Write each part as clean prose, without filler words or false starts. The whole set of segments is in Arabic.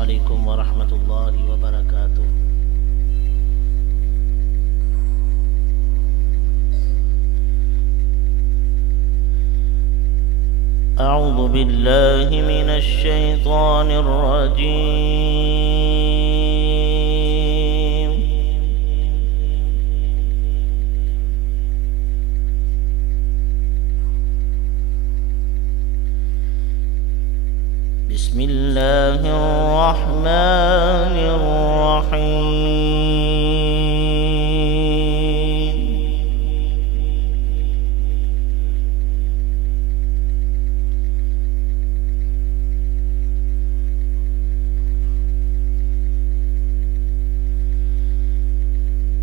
عليكم ورحمة الله وبركاته. أعوذ بالله من الشيطان الرجيم. بسم الله الرحمن الرحيم.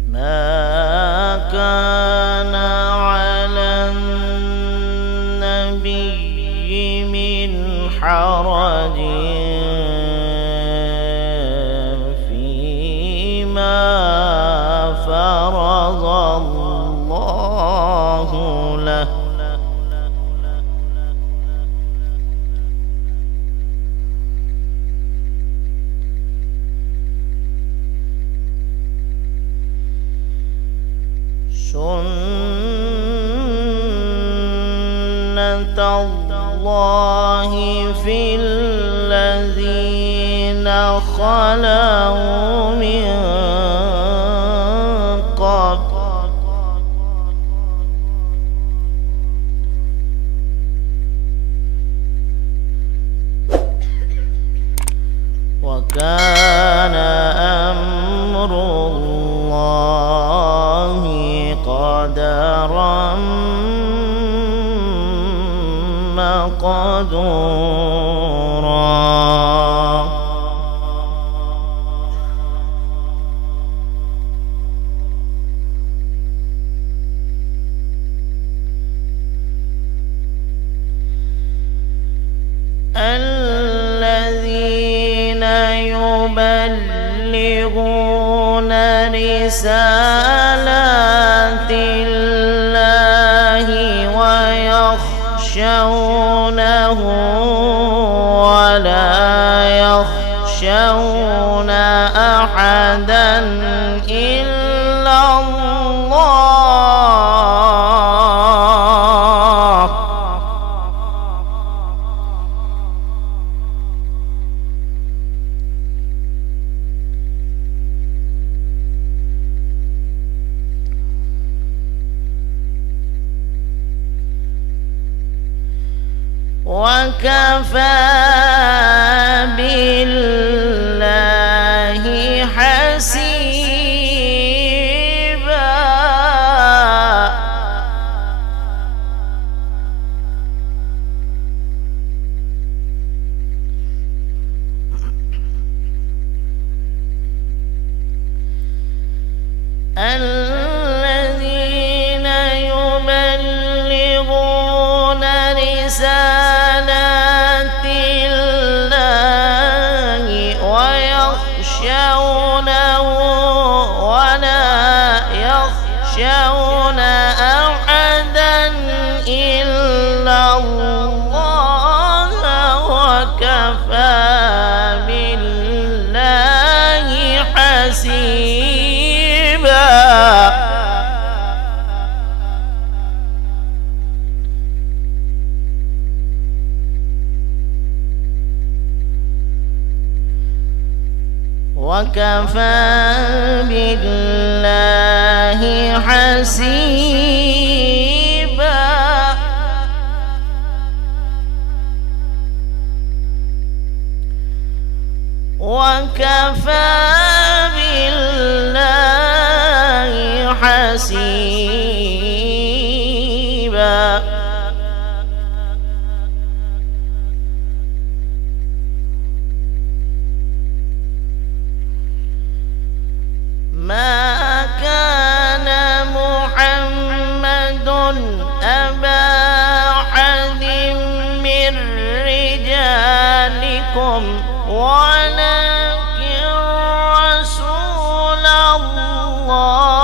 ما كان على النبي من حرج فيما فرض الله له. سنة الله في الذين خلوا من قبل وكان أمر الله قدرا مقدورا. الذين يبلغون رسالات الله ويخشونه ولا يخشون أحدا إلا الله. وكفى بالله حسيبا. الذين يبلغون رسالات الله ويخشونه ولا يخشون أحدا إلا الله وكفى بالله حسيبا. وكفى بالله حسيبا. وكفى بالله حسيبا. ما كان محمد أبا أحد من رجالكم ولكن رسول الله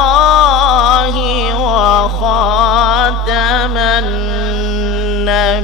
وخاتم النبيين.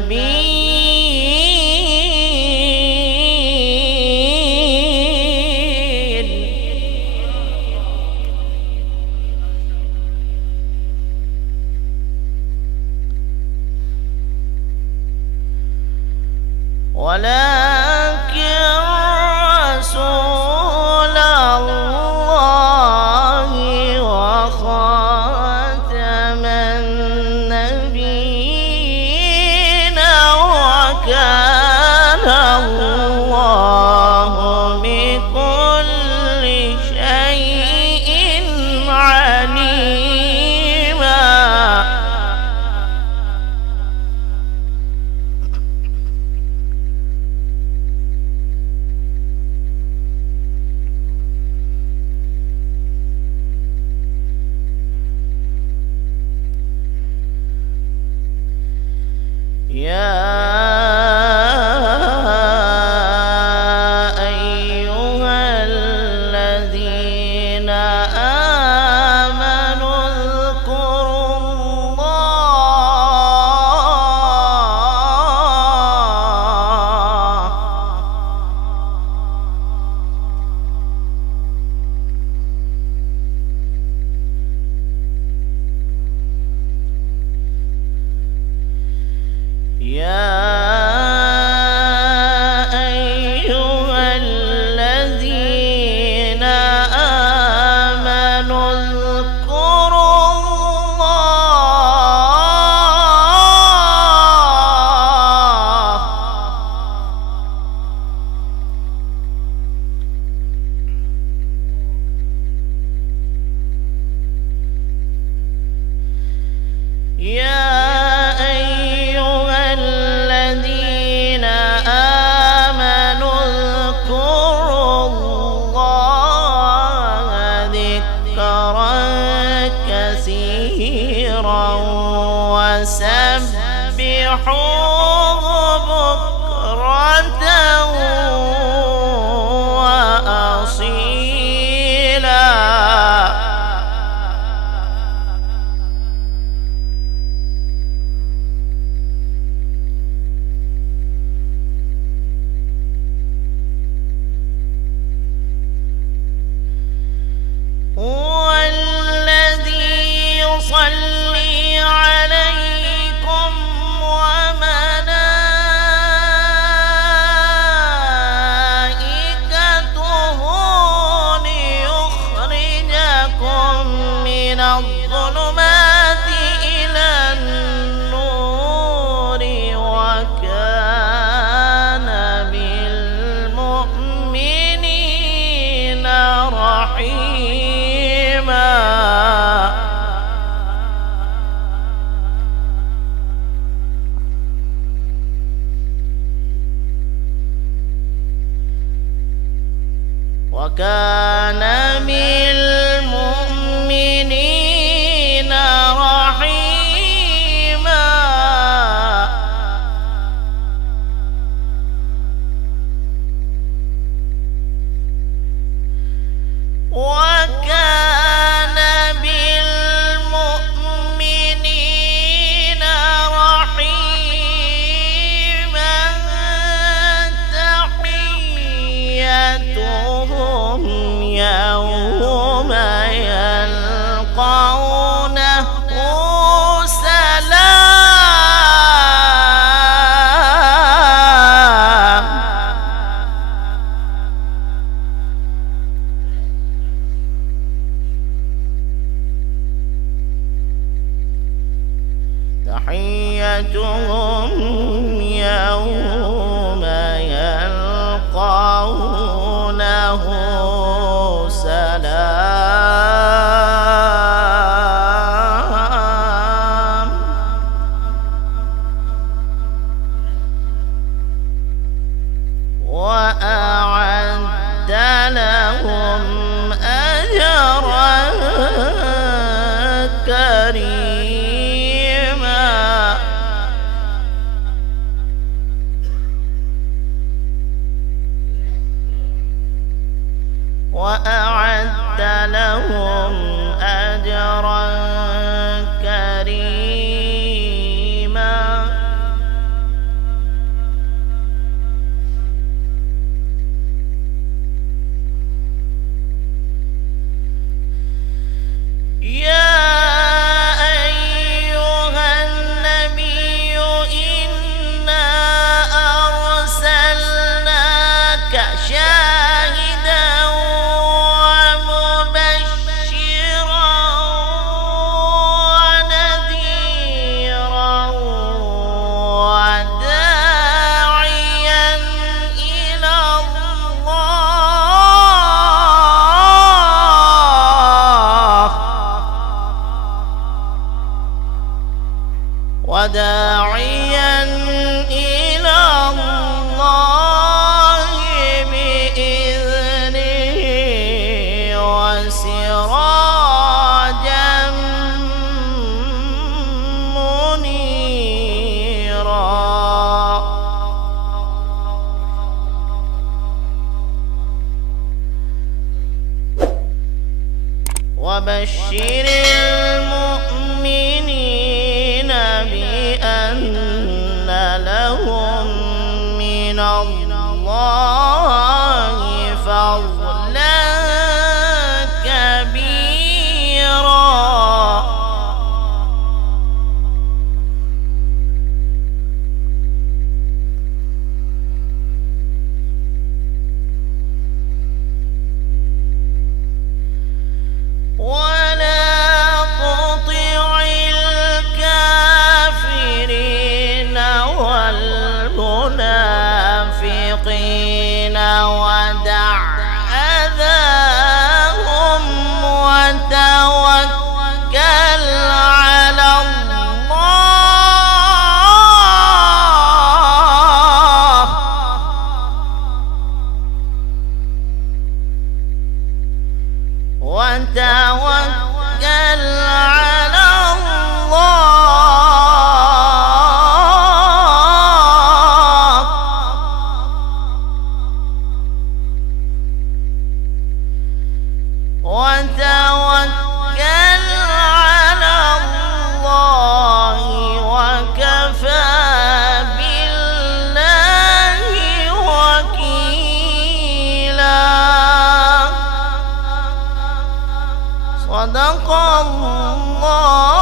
رحيما وكان بالمؤمنين رحيما وكان بالمؤمنين رحيما تحيتهم يوم يلقونه سلام تحيتهم يوم يلقونه سلام وأعد لهم أجرا كريما وأعد لهم أجرا كريما يا أيها النبي إنا أرسلناك شاهدا ومبشرا ونذيرا وداعيا إلى الله بإذنه وسراجا منيرا وبشر المؤمنين بأن لهم من الله فضلا كبيرا ولا تطع الكافرين والمنافقين ودع أذاهم وتوكل على الله وتوكل على الله وتوكل على الله وكفى بالله وكيلا صدق الله